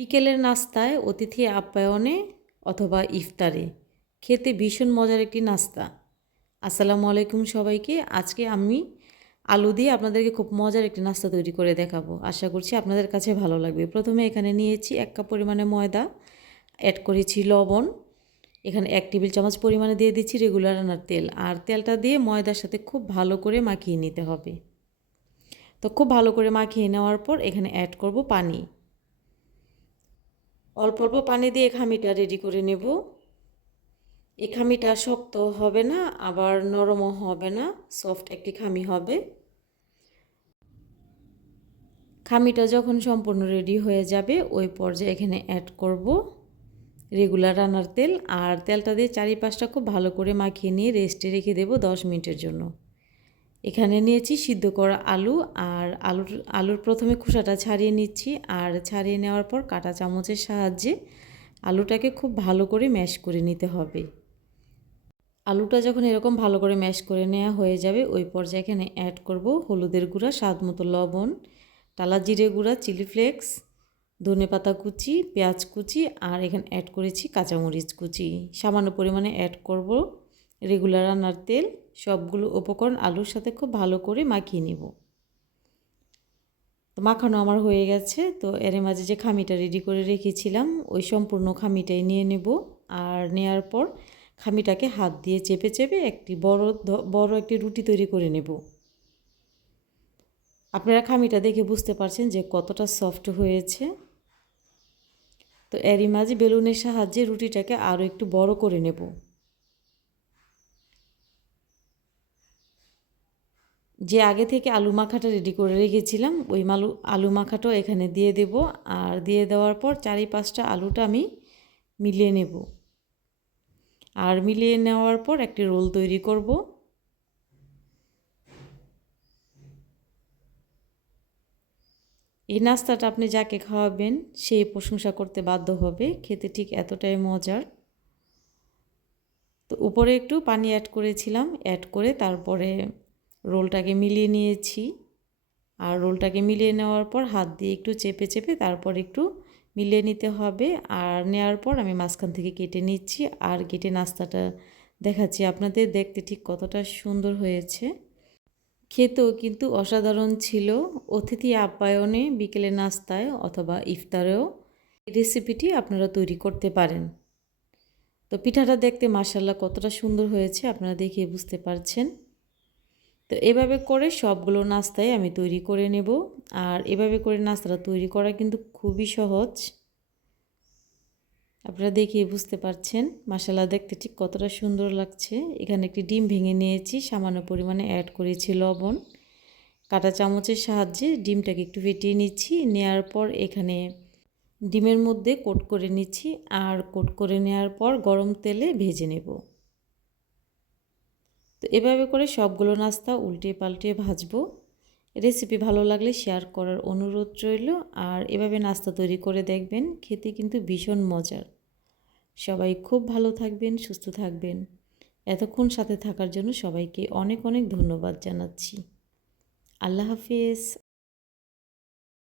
বিকেলের নাস্তায় অতিথি আপ্যায়নে অথবা ইফতারে। খেতে ভীষণ মজার একটি নাস্তা। আসসালামু আলাইকুম সবাইকে। আজকে আমি আলু দিয়ে আপনাদেরকে খুব মজার একটি নাস্তা তৈরি করে দেখাবো। আশা করছি আপনাদের কাছে ভালো লাগবে। প্রথমে এখানে নিয়েছি এক কাপ পরিমাণে ময়দা, অ্যাড করেছি লবণ। এখানে এক টেবিল চামচ পরিমাণে দিয়ে দিচ্ছি রেগুলার রান্নার তেল। আর তেলটা দিয়ে ময়দার সাথে খুব ভালো করে মাখিয়ে নিতে হবে। তো খুব ভালো করে মাখিয়ে নেওয়ার পর এখানে অ্যাড করব পানি। অল্প অল্প পানি দিয়ে খামিটা রেডি করে নেব। এই খামিটা শক্ত হবে না, আবার নরমও হবে না সফট একটি খামি হবে। খামিটা যখন সম্পূর্ণ রেডি হয়ে যাবে, ওই পর্যায়ে এখানে অ্যাড করব রেগুলার রান্নার তেল। আর তেলটা দিয়ে চারিপাশটা খুব ভালো করে মাখিয়ে নিয়ে রেস্টে রেখে দেব দশ মিনিটের জন্য। এখানে নিয়েছি সিদ্ধ করা আলু আর আলুর আলুর প্রথমে খোসাটা ছাড়িয়ে নিচ্ছি আর ছাড়িয়ে নেওয়ার পর কাটা চামচের সাহায্যে আলুটাকে খুব ভালো করে ম্যাশ করে নিতে হবে। আলুটা যখন এরকম ভালো করে ম্যাশ করে নেওয়া হয়ে যাবে, ওই পর্যায়ে এখানে অ্যাড করব হলুদের গুঁড়া, স্বাদ মতো লবণ, টালা জিরে গুঁড়া চিলি ফ্লেক্স ধনে পাতা কুচি, পেঁয়াজ কুচি আর এখানে অ্যাড করেছি কাঁচামরিচ কুচি। সামান্য পরিমাণে অ্যাড করব রেগুলার রান্নার তেল, সবগুলো উপকরণ আলুর সাথে খুব ভালো করে মাখিয়ে নেব। তো মাখানো আমার হয়ে গেছে, তো এর মাঝে যে খামিটা রেডি করে রেখেছিলাম, ওই সম্পূর্ণ খামিটাই নিয়ে নেব। আর নেয়ার পর খামিটাকে হাত দিয়ে চেপে চেপে একটি বড় বড় একটি রুটি তৈরি করে নেব। আপনারা খামিটা দেখে বুঝতে পারছেন যে কতটা সফট হয়েছে। তো এরই মাঝে বেলুনের সাহায্যে রুটিটাকে আরও একটু বড় করে নেব। যে আগে থেকে আলু মাখাটা রেডি করে রেখেছিলাম, ওই মালু, আলু মাখাটাও এখানে দিয়ে দেব। আর দিয়ে দেওয়ার পর চারি পাঁচটা আলুটা আমি মিলিয়ে নেব। আর মিলিয়ে নেওয়ার পর একটি রোল তৈরি করব। এই নাস্তাটা আপনি যাকে খাওয়াবেন সেই প্রশংসা করতে বাধ্য হবে। খেতে ঠিক এতটাই মজার। তো উপরে একটু পানি অ্যাড করেছিলাম অ্যাড করে তারপরে রোলটাকে মিলিয়ে নিয়েছি। আর রোলটাকে মিলিয়ে নেওয়ার পর হাত দিয়ে একটু চেপে চেপে তারপর একটু মিলিয়ে নিতে হবে। আর নেওয়ার পর আমি মাঝখান থেকে কেটে নিচ্ছি। আর কেটে নাস্তাটা দেখাচ্ছি। আপনাদের দেখতে ঠিক কতটা সুন্দর হয়েছে। খেতেও কিন্তু অসাধারণ ছিল। অতিথি আপ্যায়নে, বিকেলে নাস্তায় অথবা ইফতারেও এই রেসিপিটি আপনারা তৈরি করতে পারেন। তো পিঠাটা দেখতে মাসাল্লাহ কতটা সুন্দর হয়েছে, আপনারা দেখে বুঝতে পারছেন। তো এভাবে করে সবগুলো নাস্তায় আমি তৈরি করে নেব। আর এভাবে করে নাস্তাটা তৈরি করা কিন্তু খুবই সহজ। আপনারা দেখিয়ে বুঝতে পারছেন মশালা দেখতে ঠিক কতটা সুন্দর লাগছে। এখানে একটি ডিম ভেঙে নিয়েছি, সামান্য পরিমাণে অ্যাড করেছি লবণ। কাটা চামচের সাহায্যে ডিমটাকে একটু ফেটিয়ে নিচ্ছি নেওয়ার পর এখানে ডিমের মধ্যে কোট করে নিচ্ছি, আর কোট করে নেওয়ার পর গরম তেলে ভেজে নেব। তো এভাবে করে সবগুলো নাস্তা উল্টে পাল্টে ভাজবো। রেসিপি ভালো লাগলে শেয়ার করার অনুরোধ রইল। আর এভাবে নাস্তা তৈরি করে দেখবেন, খেতে কিন্তু ভীষণ মজার। সবাই খুব ভালো থাকবেন, সুস্থ থাকবেন। এতক্ষণ সাথে থাকার জন্য সবাইকে অনেক অনেক ধন্যবাদ জানাচ্ছি। আল্লাহ হাফিজ।